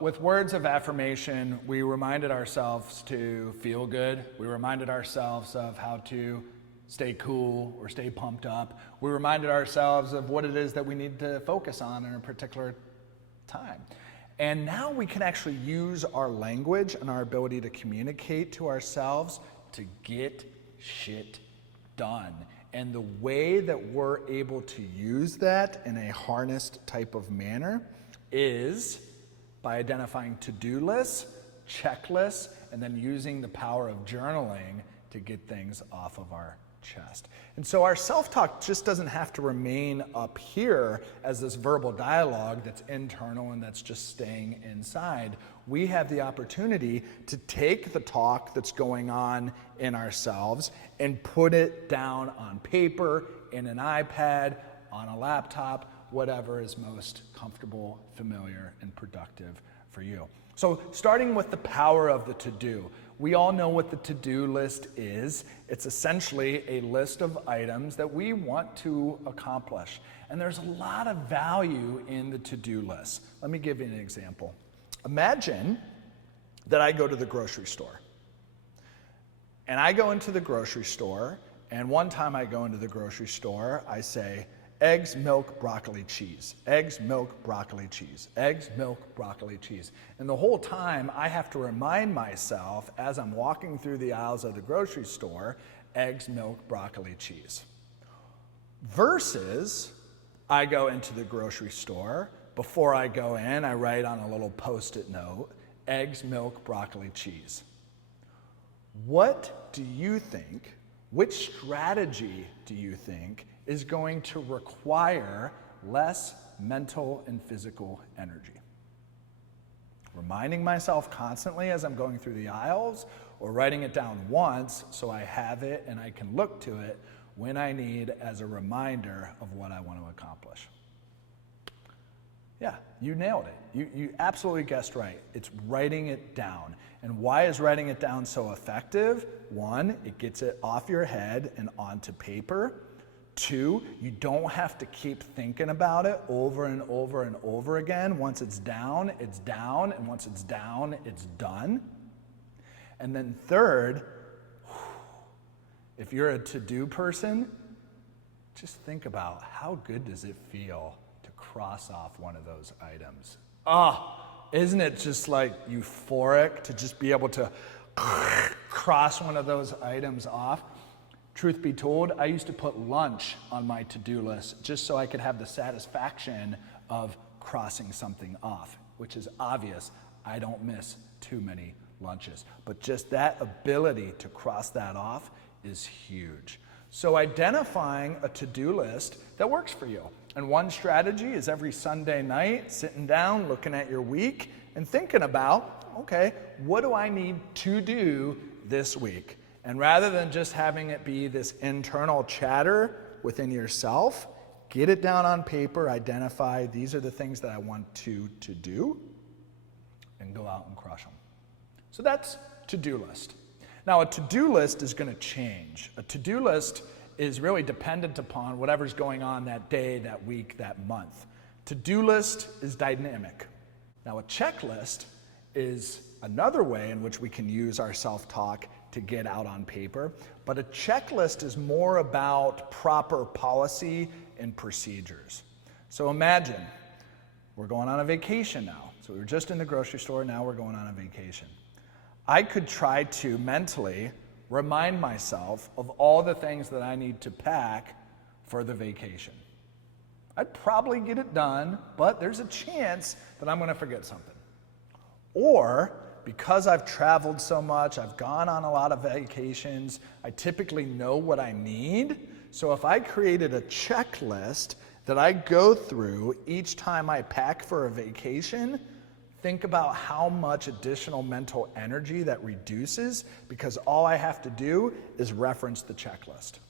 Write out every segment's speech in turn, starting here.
With words of affirmation, we reminded ourselves to feel good. We reminded ourselves of how to stay cool or stay pumped up. We reminded ourselves of what it is that we need to focus on in a particular time. And now we can actually use our language and our ability to communicate to ourselves to get shit done. And the way that we're able to use that in a harnessed type of manner is by identifying to-do lists, checklists, and then using the power of journaling to get things off of our chest. And so our self-talk just doesn't have to remain up here as this verbal dialogue that's internal and that's just staying inside. We have the opportunity to take the talk that's going on in ourselves and put it down on paper, in an iPad, on a laptop, whatever is most comfortable, familiar, and productive for you. So starting with the power of the to-do. We all know what the to-do list is. It's essentially a list of items that we want to accomplish. And there's a lot of value in the to-do list. Let me give you an example. Imagine that I go to the grocery store. And I go into the grocery store, and one time I go into the grocery store, I say, eggs, milk, broccoli, cheese. Eggs, milk, broccoli, cheese. Eggs, milk, broccoli, cheese. And the whole time I have to remind myself as I'm walking through the aisles of the grocery store, eggs, milk, broccoli, cheese. Versus I go into the grocery store, before I go in, I write on a little Post-it note, eggs, milk, broccoli, cheese. What do you think, which strategy do you think is going to require less mental and physical energy? Reminding myself constantly as I'm going through the aisles, or writing it down once so I have it and I can look to it when I need as a reminder of what I want to accomplish. Yeah, you nailed it. You absolutely guessed right. It's writing it down. And why is writing it down so effective? One, it gets it off your head and onto paper. Two, you don't have to keep thinking about it over and over and over again. Once it's down, and once it's down, it's done. And then third, if you're a to-do person, just think about how good does it feel to cross off one of those items. Isn't it just like euphoric to just be able to cross one of those items off? Truth be told, I used to put lunch on my to-do list just so I could have the satisfaction of crossing something off, which is obvious. I don't miss too many lunches. But just that ability to cross that off is huge. So identifying a to-do list that works for you. And one strategy is every Sunday night, sitting down, looking at your week, and thinking about, okay, what do I need to do this week? And rather than just having it be this internal chatter within yourself, get it down on paper, identify these are the things that I want to do, and go out and crush them. So that's to-do list. Now a to-do list is going to change. A to-do list is really dependent upon whatever's going on that day, that week, that month. To-do list is dynamic. Now a checklist is another way in which we can use our self-talk to get out on paper, but a checklist is more about proper policy and procedures. So imagine we're going on a vacation now. So we were just in the grocery store, now we're going on a vacation. I could try to mentally remind myself of all the things that I need to pack for the vacation. I'd probably get it done, but there's a chance that I'm going to forget something. Or because I've traveled so much, I've gone on a lot of vacations, I typically know what I need. So if I created a checklist that I go through each time I pack for a vacation, think about how much additional mental energy that reduces because all I have to do is reference the checklist.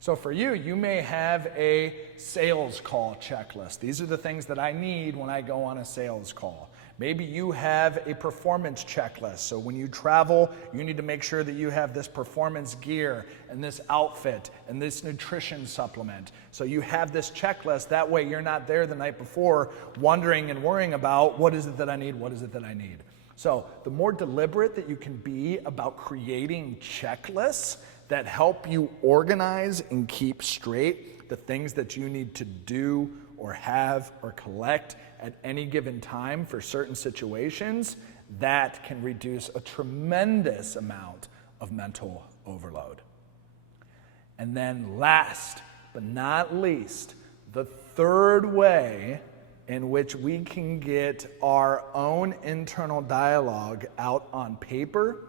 So for you, you may have a sales call checklist. These are the things that I need when I go on a sales call. Maybe you have a performance checklist. So when you travel, you need to make sure that you have this performance gear and this outfit and this nutrition supplement. So you have this checklist. That way you're not there the night before wondering and worrying about what is it that I need, what is it that I need. So the more deliberate that you can be about creating checklists that help you organize and keep straight the things that you need to do or have or collect at any given time for certain situations, that can reduce a tremendous amount of mental overload. And then last but not least, the third way in which we can get our own internal dialogue out on paper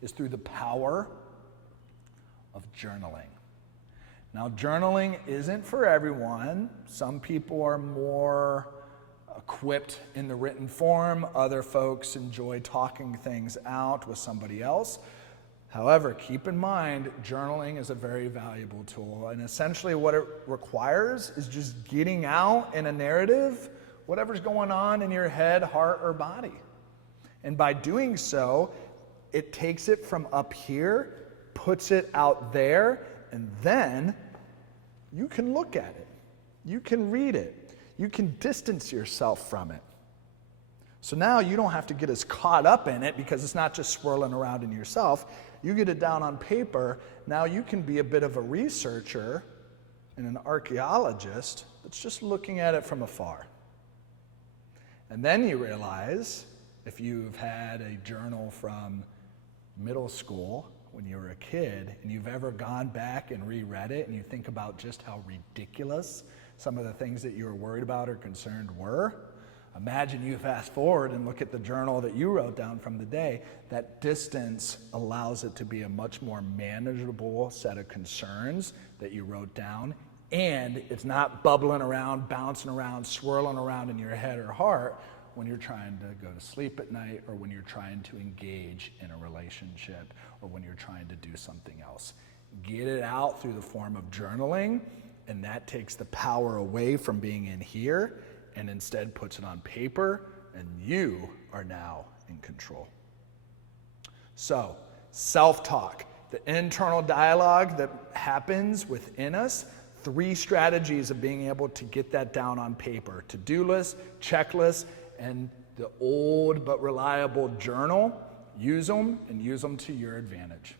is through the power of journaling. Now, journaling isn't for everyone. Some people are more equipped in the written form. Other folks enjoy talking things out with somebody else. However, keep in mind, journaling is a very valuable tool. And essentially what it requires is just getting out in a narrative whatever's going on in your head, heart, or body. And by doing so, it takes it from up here, puts it out there, and then you can look at it. You can read it. You can distance yourself from it. So now you don't have to get as caught up in it because it's not just swirling around in yourself. You get it down on paper. Now you can be a bit of a researcher and an archaeologist that's just looking at it from afar. And then you realize, if you've had a journal from middle school when you were a kid and you've ever gone back and reread it and you think about just how ridiculous some of the things that you were worried about or concerned were, imagine you fast forward and look at the journal that you wrote down from the day. That distance allows it to be a much more manageable set of concerns that you wrote down, and it's not bubbling around, bouncing around, swirling around in your head or heart when you're trying to go to sleep at night, or when you're trying to engage in a relationship, or when you're trying to do something else. Get it out through the form of journaling, and that takes the power away from being in here and instead puts it on paper, and you are now in control. So, self-talk, the internal dialogue that happens within us, 3 strategies of being able to get that down on paper: to-do list, checklist, and the old but reliable journal. Use them and use them to your advantage.